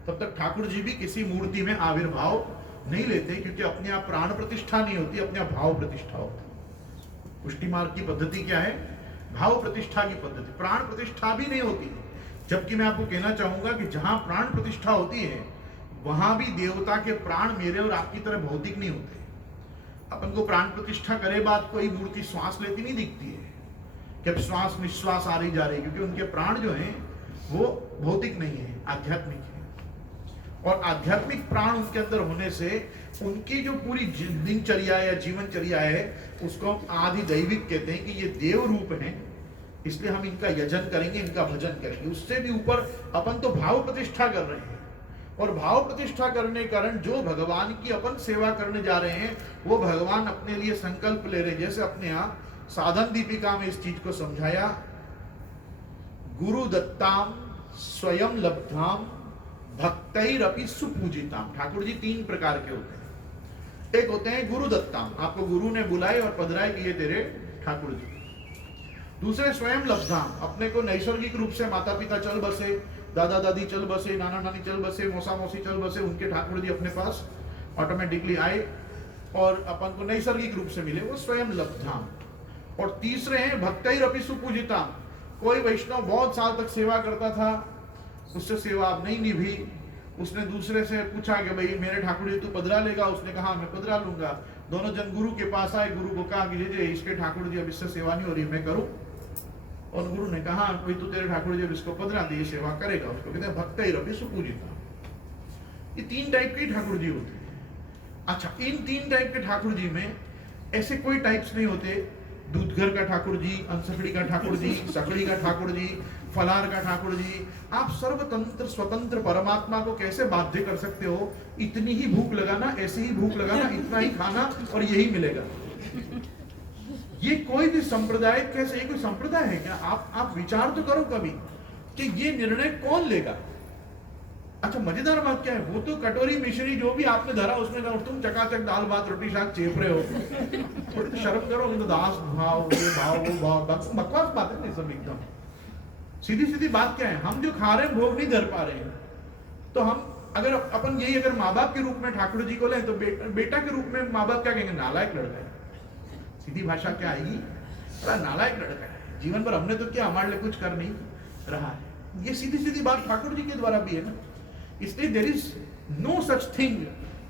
तब तक ठाकुर जी भी किसी मूर्ति में आविर्भाव नहीं लेते, क्योंकि अपने आप प्राण प्रतिष्ठा नहीं होती, अपने आप भाव प्रतिष्ठा होती। पुष्टि मार्ग की पद्धति क्या है? भाव प्रतिष्ठा की पद्धति। प्राण प्रतिष्ठा भी नहीं होती है। जबकि मैं आपको कहना चाहूंगा कि जहां प्राण प्रतिष्ठा होती है वहां भी देवता के प्राण मेरे और आपकी तरह भौतिक नहीं होते। अपन को प्राण प्रतिष्ठा करे बाद कोई मूर्ति श्वास लेती नहीं दिखती है कि अब श्वास निश्वास आ रही जा रही, क्योंकि उनके प्राण जो हैं वो भौतिक नहीं है, आध्यात्मिक है। और आध्यात्मिक प्राण उनके अंदर होने से उनकी जो पूरी दिनचर्या या जीवनचर्या है उसको हम आदि दैविक कहते हैं कि ये देव रूप है, इसलिए हम इनका यजन करेंगे, इनका भजन करेंगे। उससे भी ऊपर अपन तो भाव प्रतिष्ठा कर रहे हैं, और भाव प्रतिष्ठा करने के कारण जो भगवान की अपन सेवा करने जा रहे हैं वो भगवान अपने लिए संकल्प ले रहे हैं। जैसे अपने यहाँ साधन दीपिका में इस चीज को समझाया, गुरु दत्ताम स्वयं लब्धाम भक्तैरपि सुपूजिताम। ठाकुर जी तीन प्रकार के होते हैं। एक होते हैं गुरु दत्ताम, आपको गुरु ने बुलाए और पधराए कि ये तेरे ठाकुर जी। दूसरे स्वयं लब्धाम, अपने को नैसर्गिक रूप से माता पिता चल बसे, दादा दादी चल बसे, नाना नानी चल बसे, मौसा मौसी चल बसे, उनके ठाकुर जी अपने पास ऑटोमेटिकली आए और अपन को नैसर्गिक रूप से मिले, वो स्वयं लब्धाम। और तीसरे हैं भक्तैरपि सुपूजिताम, कोई वैष्णव बहुत साल तक सेवा करता था, उससे सेवा अब नहीं निभी, उसने दूसरे से पूछा कि भाई मेरे ठाकुर जी तू पधरा लेगा, उसने कहा मैं पधरा लूंगा। दोनों जन गुरु के पास आए, गुरु को कहा कि जे इसके ठाकुर जी अब इससे सेवा नहीं हो रही, मैं करूं। और गुरु ने कहा भाई तू तेरे ठाकुर जी अब इसको पधरा दे, सेवा करेगा। उसको कहते हैं भक्तैरपि सुपूजिताम। ये तीन टाइप के ठाकुर जी होते हैं। अच्छा, इन तीन टाइप के ठाकुर जी में ऐसे कोई टाइप्स नहीं होते, दूधघर का ठाकुर जी, अंसखड़ी का ठाकुर जी, सकड़ी का ठाकुर जी, फलार का ठाकुर जी। आप सर्वतंत्र स्वतंत्र परमात्मा को कैसे बाध्य कर सकते हो? इतनी ही भूख लगाना, ऐसे ही भूख लगाना, इतना ही खाना और यही मिलेगा। ये कोई भी संप्रदाय कैसे, ये कोई संप्रदाय है क्या? आप विचार तो करो कभी कि ये निर्णय कौन लेगा। अच्छा, मजेदार बात क्या है, वो तो कटोरी मिश्री जो भी आपने धरा उसमें तुम चकाचक दाल भात रोटी शाक चेप रहे हो, थोड़ी तो शर्म करो। तो दास भाव, ये भाव, वो भाव, बकवास बात है ना सब एकदम। सीधी सीधी बात क्या है, हम जो खा रहे हैं भोग नहीं धर पा रहे हैं, तो हम अगर अपन यही अगर माँ बाप के रूप में ठाकुर जी को लें तो बेटा के रूप में माँ बाप क्या कहेंगे? नालायक लड़का है। सीधी भाषा क्या आएगी? बड़ा नालायक लड़का है, जीवन भर हमने तो क्या, हमारे लिए कुछ कर नहीं रहा है। ये सीधी सीधी बात ठाकुर जी के द्वारा भी है ना। इसलिए there is no such thing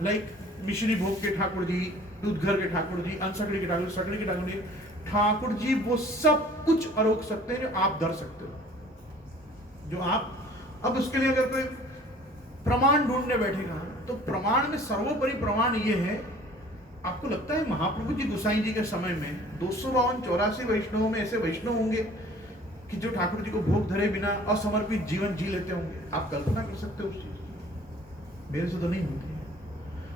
like मिश्री भोग के ठाकुर जी, दूधघर के ठाकुर जी, अंसखड़ी के ठाकुर, सकड़ी के ठाकुर जी। ठाकुर जी वो सब कुछ अरोक सकते हैं जो आप धर सकते हो, जो आप। अब उसके लिए अगर कोई प्रमाण ढूंढने बैठेगा तो प्रमाण में सर्वोपरि प्रमाण ये है, आपको लगता है महाप्रभु जी गोसाई जी के समय में 252-84 वैष्णवों में ऐसे वैष्णव होंगे कि जो ठाकुर जी को भोग धरे बिना असमर्पित जीवन जी लेते होंगे? आप कल्पना कर सकते हो उस चीज? मेरे से तो नहीं होती।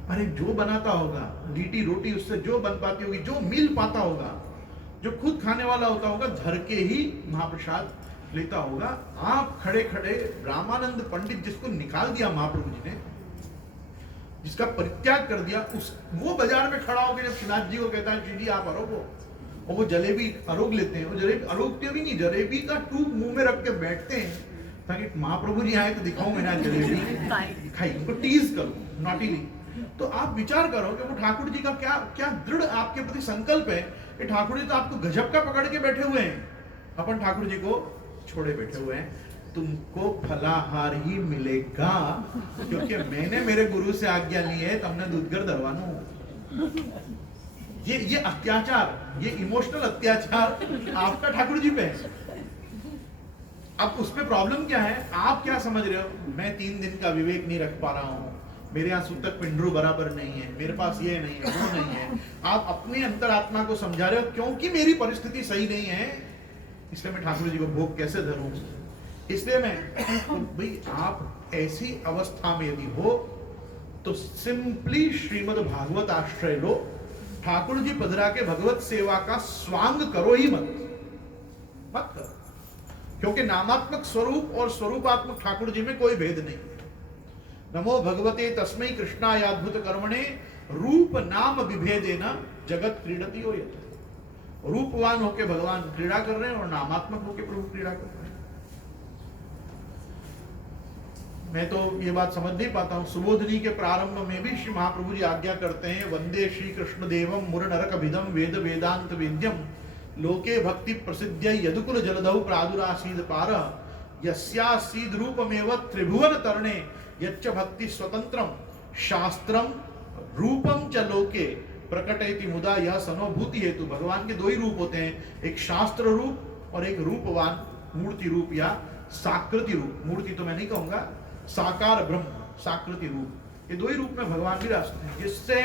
अरे जो बनाता होगा लीटी रोटी, उससे जो बन पाती होगी, जो मिल पाता होगा, जो खुद खाने वाला होता होगा, धर के ही महाप्रसाद लेता होगा। आप खड़े खड़े रामानंद पंडित जिसको निकाल दिया महाप्रभु जी ने, जिसका परित्याग कर दिया, उस वो बाजार में खड़ा होकर जब श्रीनाथ जी को कहता है श्री जी आप अरोगो, और वो जलेबी अरोग लेते हैं, वो जलेबी अरोगते भी नहीं, जलेबी का टूक मुंह में रख के बैठते हैं ताकि महाप्रभु जी आए तो दिखाऊं मैं ना जलेबी खाई, उनको टीज करूं नॉटीली। तो आप विचार करो कि वो ठाकुर जी का क्या क्या दृढ़ आपके प्रति संकल्प है कि ठाकुर जी तो आपको गजब का पकड़ के बैठे हुए हैं, अपन ठाकुर जी को छोड़े बैठे हुए हैं। तुमको फलाहार ही मिलेगा क्योंकि मैंने मेरे गुरु से आज्ञा ली है, तुमने दूधघर दरवानो। ये अत्याचार, ये इमोशनल अत्याचार आपका ठाकुर जी पे है। अब उसमें प्रॉब्लम क्या है, आप क्या समझ रहे हो? मैं 3 दिन का विवेक नहीं रख पा रहा हूं, मेरे यहाँ सूतक पिंडरू बराबर नहीं है, मेरे पास ये नहीं है, वो नहीं है। आप अपने अंतरात्मा को समझा रहे हो क्योंकि मेरी परिस्थिति सही नहीं है, इसलिए मैं ठाकुर जी को भोग कैसे धरूं। इसलिए मैं तो भाई आप ऐसी अवस्था में यदि हो तो सिंपली श्रीमद् भागवत आश्रय लो, ठाकुर जी पधरा के भगवत सेवा का स्वांग करो ही मत करो, क्योंकि नामात्मक स्वरूप और स्वरूपात्मक ठाकुर जी में कोई भेद नहीं। नमो भगवते तस्मै कृष्णाय अद्भुत कर्मणे रूप नाम विभेदेन जगत क्रीडति हो। रूपवान होके भगवान क्रीड़ा कर रहे हैं और नामात्मक होके प्रभु क्रीड़ा कर रहे हैं। मैं तो ये बात समझ नहीं पाता हूँ। सुबोधनी के प्रारंभ में भी श्री महाप्रभु जी आज्ञा करते हैं, वंदे श्री कृष्ण देवम मुर नरक अभिधम वेद वेदांत वेद्यम लोके भक्ति प्रसिद्ध यदुकुल जलदौ प्रादुरासीद पार यस्यासीद रूपमेव त्रिभुवन तरणे यच्च भक्ति स्वतंत्रम शास्त्रम रूपम च लोके प्रकटयति मुदा यह सनोभूति हेतु। भगवान के 2 ही रूप होते हैं, एक शास्त्र रूप और एक रूपवान मूर्ति रूप या साकृति रूप। मूर्ति तो मैं नहीं कहूंगा, साकार ब्रह्म साकृति रूप, ये दो ही रूप में भगवान विराजते हैं, जिससे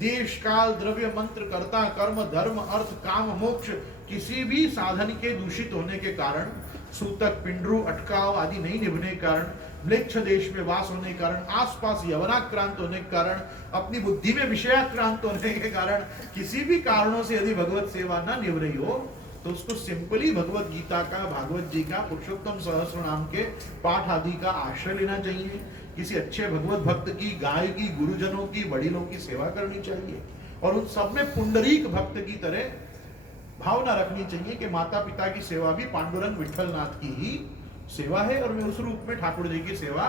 देश काल द्रव्य मंत्र कर्ता कर्म धर्म अर्थ काम मोक्ष किसी भी साधन के दूषित होने के कारण, सूतक पिंडरू अटकाव आदि नहीं निभने के कारण, म्लेच्छ देश में वास होने के कारण, आसपास यवनाक्रांत होने के कारण, अपनी बुद्धि में विषयाक्रांत होने के कारण, किसी भी कारणों से यदि भगवत सेवा न निभ रही हो तो उसको सिंपली भगवत गीता का, भागवत जी का, पुरुषोत्तम सहस्र नाम के पाठ आदि का आश्रय लेना चाहिए। किसी अच्छे भगवत भक्त की, गाय की, गुरुजनों की, वडिलों की सेवा करनी चाहिए और उन सब में पुंडरीक भक्त की तरह भावना रखनी चाहिए कि माता पिता की सेवा भी पांडुरंग विठलनाथ की ही सेवा है और मैं उस रूप में ठाकुर जी की सेवा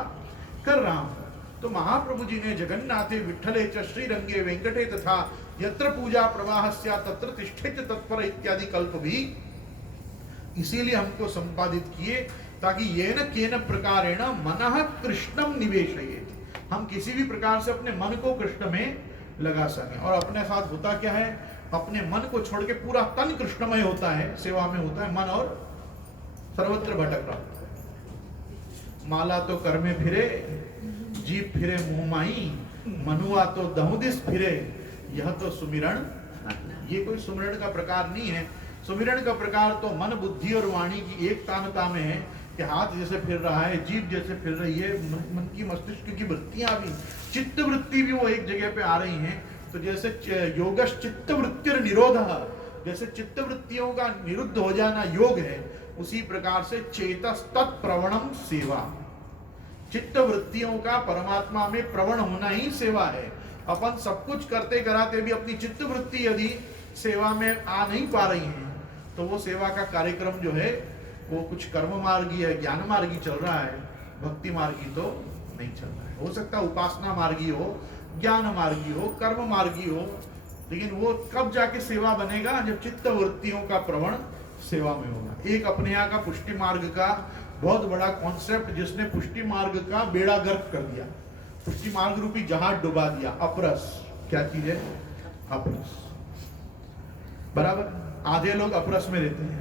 कर रहा हूं। तो महाप्रभु जी ने जगन्नाथे विठले च श्रीरंगे वेंकटे तथा यत्र पूजा प्रवाहस्या तत्र तिष्ठेत तत्पर इत्यादि कल्प भी इसीलिए हमको संपादित किए ताकि येन केन प्रकारेण मनः कृष्णम निवेशयेत, हम किसी भी प्रकार से अपने मन को कृष्ण में लगा सकें। और अपने साथ होता क्या है, अपने मन को छोड़ के पूरा तन कृष्णमय होता है, सेवा में होता है मन, और सर्वत्र भटक रहा होता है। माला तो कर में फिरे, जीप फिरे मुंह माई, मनुआ तो दहुदिस फिरे, यह तो सुमिरण, ये कोई सुमिरण का प्रकार नहीं है। सुमिरण का प्रकार तो मन बुद्धि और वाणी की एक तानता में है कि हाथ जैसे फिर रहा है, जीभ जैसे फिर रही है, मन की मस्तिष्क की वृत्तियां भी, चित्त वृत्ति भी वो एक जगह पे आ रही हैं। तो जैसे योगश चित्त वृत्तिर निरोध, जैसे चित्त वृत्तियों का निरुद्ध हो जाना योग है, उसी प्रकार से चेतस तत्प्रवणम सेवा, चित्त वृत्तियों का परमात्मा में प्रवण होना ही सेवा है। अपन सब कुछ करते कराते भी अपनी चित्त वृत्ति यदि सेवा में आ नहीं पा रही है तो वो सेवा का कार्यक्रम जो है वो कुछ कर्म मार्गी है, ज्ञान मार्गी चल रहा है, भक्ति मार्गी तो नहीं चल रहा है। हो सकता है उपासना मार्गी हो, ज्ञान मार्गी हो, कर्म मार्गी हो, लेकिन वो कब जाके सेवा बनेगा, जब चित्त वृत्तियों का प्रवण सेवा में होगा। एक अपने यहाँ का पुष्टि मार्ग का बहुत बड़ा कॉन्सेप्ट जिसने पुष्टि मार्ग का बेड़ा गर्क कर दिया, पुष्टि मार्ग रूपी जहाज डुबा दिया, अपरस। क्या चीज है अपरस? बराबर, आधे लोग अपरस में रहते हैं,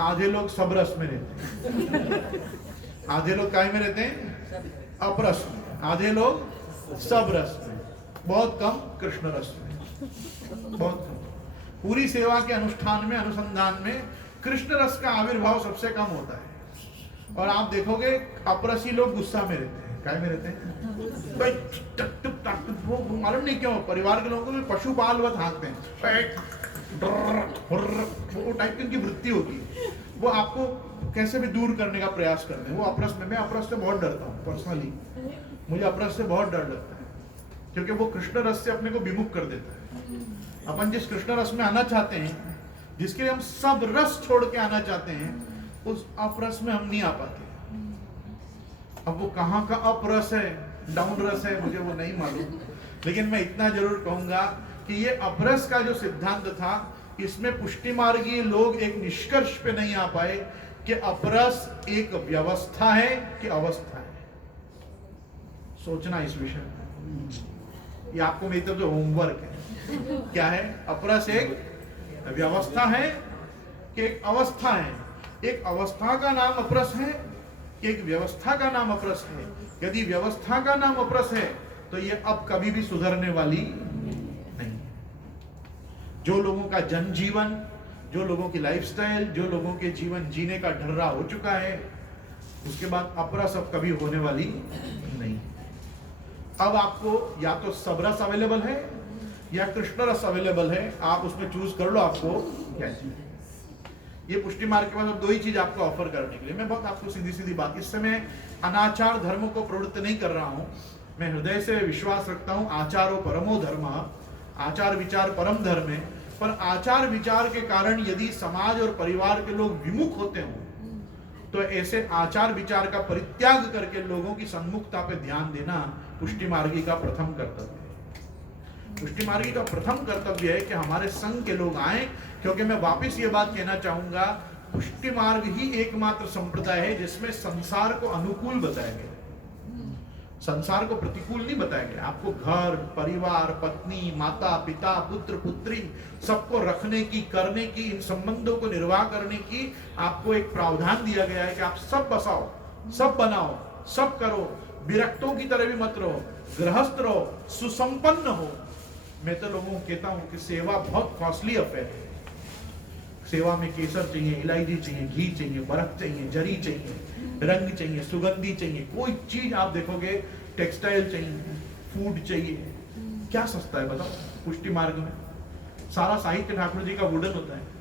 आधे लोग सबरस में रहते हैं, आधे लोग काय में रहते हैं? अपरस में, आधे लोग सबरस में, बहुत कम कृष्ण रस में, बहुत कम। पूरी सेवा के अनुष्ठान में, अनुसंधान में कृष्ण रस का आविर्भाव सबसे कम होता है। और आप देखोगे अपरसी लोग गुस्सा में रहते हैं, काय में रहते हैं? वो मालूम नहीं क्यों परिवार के लोगों को भी पशुपालवत हाँकते हैं, वो टाइप की वृत्ति होती है, वो आपको कैसे भी दूर करने का प्रयास करते हैं। वो अपरस में, मैं अपरस से बहुत डरता हूँ पर्सनली, मुझे अपरस से बहुत डर लगता है क्योंकि वो कृष्ण रस से अपने को विमुख कर देता है। अपन जिस कृष्ण रस में आना चाहते हैं, जिसके लिए हम सब रस छोड़ के आना चाहते हैं, उस अपरस में हम नहीं आ पाते। अब वो कहाँ का अपरस है, डाउन रस है, मुझे वो नहीं मालूम, लेकिन मैं इतना जरूर कहूंगा कि ये अपरस का जो सिद्धांत था, इसमें पुष्टि मार्गी लोग एक निष्कर्ष पे नहीं आ पाए कि अपरस एक व्यवस्था है कि अवस्था है। सोचना इस विषय में, ये आपको मेरी तरफ से होमवर्क है। क्या है? अपरस एक व्यवस्था है कि एक अवस्था है? एक अवस्था का नाम अपरस है, एक व्यवस्था का नाम अपरस है। यदि व्यवस्था का नाम अपरस है तो ये अब कभी भी सुधरने वाली नहीं। जो लोगों का जनजीवन, जो लोगों की लाइफस्टाइल, जो लोगों के जीवन जीने का ढर्रा हो चुका है, उसके बाद अपरस अब कभी होने वाली नहीं। अब आपको या तो सबरस अवेलेबल है या कृष्ण रस अवेलेबल है, आप उसमें चूज कर लो आपको क्या चाहिए। ये पुष्टि मार्ग के पास दो ही चीज आपको ऑफर करने के लिए। मैं बहुत आपको सीधी सीधी बात, इस समय अनाचार धर्म को प्रवृत्त नहीं कर रहा हूं, मैं हृदय से विश्वास रखता हूं आचारो परमो धर्म, आचार विचार परम धर्म है। पर आचार विचार के कारण यदि समाज और परिवार के लोग विमुख होते हो तो ऐसे आचार विचार का परित्याग करके लोगों की सन्मुखता पे ध्यान देना पुष्टि मार्गी का प्रथम कर्तव्य है। पुष्टि मार्गी का प्रथम कर्तव्य है कि हमारे संघ के लोग आए, क्योंकि मैं वापस ये बात कहना चाहूंगा, पुष्टि मार्ग ही एकमात्र संप्रदाय है जिसमें संसार को अनुकूल बताया गया, संसार को प्रतिकूल नहीं बताया गया। आपको घर परिवार, पत्नी, माता पिता, पुत्र पुत्री सबको रखने की, करने की, इन संबंधों को निर्वाह करने की आपको एक प्रावधान दिया गया है कि आप सब बसाओ, सब बनाओ, सब करो। विरक्तों की तरह भी मत रहो, गृहस्थ रहो, सुसंपन्न हो। मैं तो लोगों को कहता हूं कि सेवा बहुत कॉस्टली अफेयर है। सेवा में केसर चाहिए, इलायची चाहिए, घी चाहिए, बर्फ चाहिए, जरी चाहिए, रंग चाहिए, सुगंधी चाहिए, कोई चीज आप देखोगे, टेक्सटाइल चाहिए, फूड चाहिए। क्या सस्ता है बताओ? पुष्टि मार्ग में सारा साहित्य ठाकुर जी का वुडन होता है,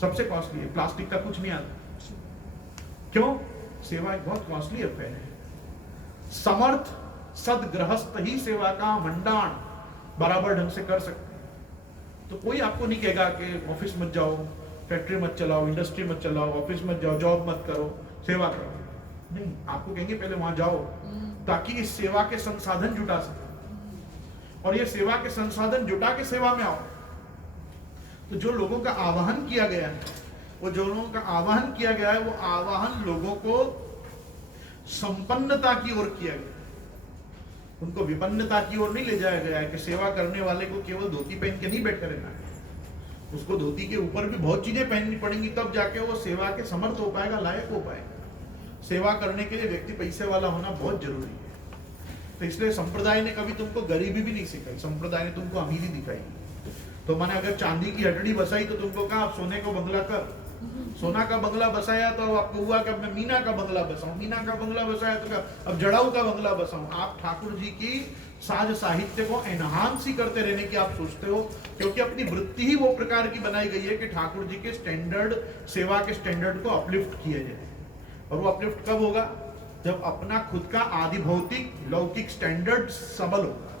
सबसे कॉस्टली है, प्लास्टिक का कुछ नहीं आता। क्यों? सेवा एक बहुत कॉस्टली अफेयर है। समर्थ सदगृहस्थ ही सेवा का मंडाण बराबर ढंग से कर सकते हैं। तो कोई आपको नहीं कहेगा कि ऑफिस मत जाओ, फैक्ट्री मत चलाओ, इंडस्ट्री मत चलाओ, ऑफिस मत जाओ, जॉब मत करो, सेवा करो। नहीं, आपको कहेंगे पहले वहां जाओ ताकि इस सेवा के संसाधन जुटा सके, और ये सेवा के संसाधन जुटा के सेवा में आओ। तो जो लोगों का आवाहन किया गया है, वो जो लोगों का आवाहन किया गया है, वो आवाहन लोगों को संपन्नता की ओर किया गया, उनको विपन्नता की ओर नहीं ले जाया गया है कि सेवा करने वाले को केवल धोती पहन के नहीं बैठे रहना है। उसको धोती के ऊपर भी बहुत चीजें पहननी पड़ेंगी, तब जाके वो सेवा के समर्थ हो पाएगा, लायक हो पाएगा। सेवा करने के लिए व्यक्ति पैसे वाला होना बहुत जरूरी है। तो इसलिए संप्रदाय ने कभी तुमको गरीबी भी नहीं सिखाई, संप्रदाय ने तुमको अमीरी दिखाई। तो मैंने अगर चांदी की हटड़ी बसाई तो तुमको कहा आप सोने को बंगला कर, सोना का बंगला बसाया तो आपको हुआ कि अब मैं मीना का बंगला बसाऊं, मीना का बंगला बसाया तो अब जड़ाऊ का बंगला बसाऊं। आप ठाकुर जी की साज साहित्य को एनहांस ही करते रहने की आप सोचते हो, क्योंकि अपनी वृत्ति ही वो प्रकार की बनाई गई है कि ठाकुर जी के स्टैंडर्ड, सेवा के स्टैंडर्ड को अपलिफ्ट किया जाए। और वो अपलिफ्ट कब होगा? जब अपना खुद का आदि भौतिक लौकिक स्टैंडर्ड सबल होगा,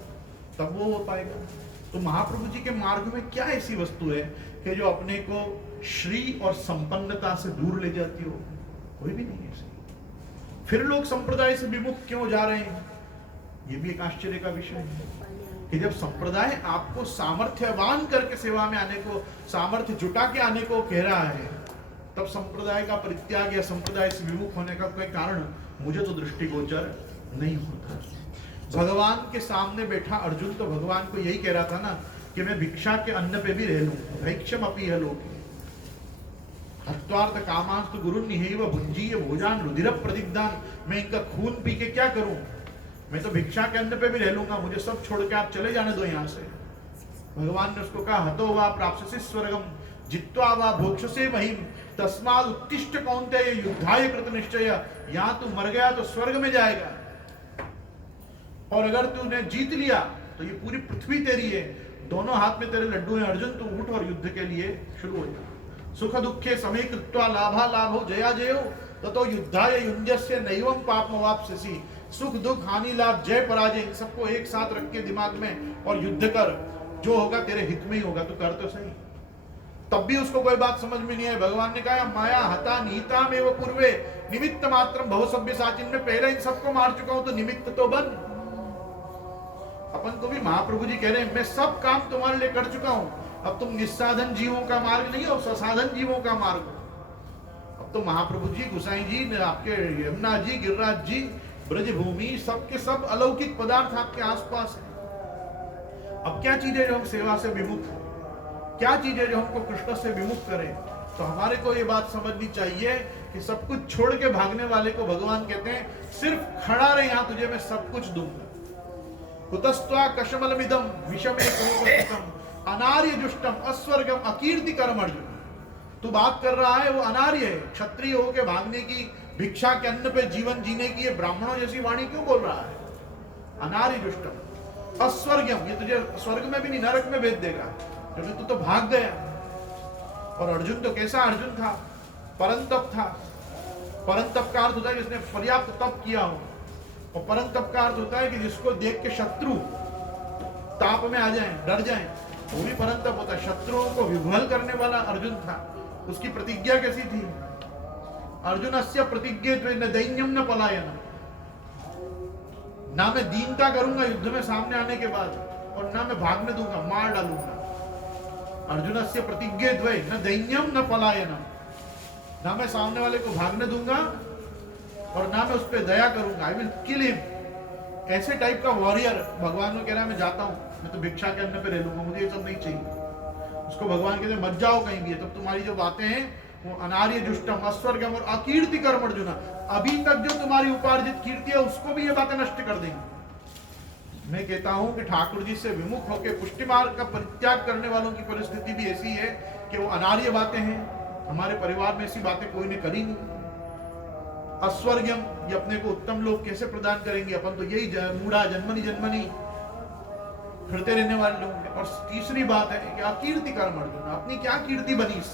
तब वो हो पाएगा। तो महाप्रभु जी के मार्ग में क्या ऐसी वस्तु है कि जो अपने को श्री और संपन्नता से दूर ले जाती हो? कोई भी नहीं है ऐसी। फिर लोग संप्रदाय से विमुख क्यों जा रहे हैं? ये भी एक आश्चर्य का विषय है कि जब संप्रदाय आपको सामर्थ्यवान करके सेवा में आने को, सामर्थ्य जुटा के आने को कह रहा है, तब संप्रदाय का परित्याग या संप्रदाय से विमुख होने का कोई कारण मुझे तो दृष्टिगोचर नहीं होता। भगवान के सामने बैठा अर्जुन तो भगवान को यही कह रहा था ना कि मैं भिक्षा के अन्न पे भी रह लूं, भैक्षम अपि है लोके हत्वार्थ कामांस्तु गुरु निहैव भुंजीय भोजान रुधिर प्रतिग्धान। मैं इनका खून पी के क्या करूं? मैं तो भिक्षा के अन्न पे भी रह लूंगा, मुझे सब छोड़ के आप चले जाने दो यहां से। भगवान ने उसको कहा हतो वा प्राप्स्यसि स्वर्गम जित्वा वा भोक्ष्यसे महीम तस्मात् उत्तिष्ठ कौन्तेय युद्धाय कृत निश्चय। यहां तू मर गया तो स्वर्ग में जाएगा, और अगर तूने जीत लिया तो ये पूरी पृथ्वी तेरी है, दोनों हाथ में तेरे लड्डू हैं अर्जुन, तू उठ और युद्ध के लिए शुरू हो जा। सुख दुखे समे कृत्वा लाभा लाभो जया जयो ततो युद्धाय युञ्जस्य नैवं पापमवाप्स्यसि। सुख दुख हानि लाभ जय पराजय इन सबको एक साथ रख के दिमाग में और युद्ध कर, जो होगा तेरे हित में ही होगा, तू कर तो सही। तब भी उसको कोई बात समझ में नहीं आई। भगवान ने कहा माया हता निहिता में वो पूर्वे निमित्त मात्रम भव सभ्य साचिन में पहले इन सबको मार चुका हूं, तो निमित्त तो बन। अपन को भी महाप्रभु जी कह रहे हैं मैं सब काम तुम्हारे लिए कर चुका हूं, अब तुम निस्साधन जीवों का मार्ग नहीं हो, ससाधन जीवों का मार्ग हो। अब तो महाप्रभु जी, गुसाई जी, आपके यमुना जी, गिरिराज जी, ब्रजभूमि, सबके सब अलौकिक पदार्थ आपके आसपास है। अब क्या चीजें जो हम सेवा से विमुख, क्या चीजें जो हमको कृष्ण से विमुख करें? तो हमारे को ये बात समझनी चाहिए कि सब कुछ छोड़ के भागने वाले को भगवान कहते हैं सिर्फ खड़ा रहे, यहां तुझे मैं सब कुछ दूंगा। कुतस्त्वा कशमलमिदं विषमे कोपस्थितम् अनार्य जुष्टम अस्वर्गम अकीर्ति कर्म। अर्जुन तू बात कर रहा है वो अनार्य है, क्षत्रिय होके भागने की, भिक्षा के अन्न पे जीवन जीने की, ये ब्राह्मणों जैसी वाणी क्यों बोल रहा है? अनार्य जुष्टम अस्वर्गम, ये तुझे स्वर्ग में भी नहीं नरक में भेज देगा, क्योंकि तू तो भाग गया। और अर्जुन तो कैसा अर्जुन था? परंतप था। परंतप का अर्थ होता है जिसने पर्याप्त तप किया हो, और परंतप का अर्थ होता है कि जिसको देख के शत्रु ताप में आ जाएं, डर जाएं, वो भी परंतप होता है। शत्रुओं को विह्वल करने वाला अर्जुन था। उसकी प्रतिज्ञा कैसी थी? अर्जुनस्य प्रतिज्ञे न दैन्यम न पलायनम, ना मैं दीनता करूंगा युद्ध में सामने आने के बाद, और ना मैं भागने दूंगा, मार डालूंगा। अर्जुनस्य प्रतिज्ञे द्वय न दैन्यम न पलायनम, ना मैं सामने वाले को भागने दूंगा और ना मैं उस पर दया करूंगा, आई विल किल हिम। ऐसे टाइप का वॉरियर भगवान को कह रहा है मैं जाता हूं, मैं तो भिक्षा के अन्न पे रह लूंगा, मुझे ये सब नहीं चाहिए। उसको भगवान कहते मत जाओ कहीं भी, तब तुम्हारी जो बातें हैं वो अनार्य जुष्टम अस्वर्गम और अकीर्ति कर्म अर्जुन, अभी तक जो तुम्हारी उपार्जित कीर्ति है उसको भी ये बातें नष्ट कर देंगी। मैं कहता हूं कि ठाकुर जी से विमुख होकर पुष्टि मार्ग का परित्याग करने वालों की परिस्थिति भी ऐसी है कि वो अनार्य बातें हैं। हमारे परिवार में ऐसी बातें कोई ने करी नहीं। अस्वर्गम, ये अपने को उत्तम लोग कैसे प्रदान करेंगे, अपन तो यही मूढ़ा जन्मनी जन्मनी फिरते रहने वाले लोग हैं। और तीसरी बात है कि अकीर्ति कर्म अर्जुन, अपनी क्या कीर्ति बनी इससे,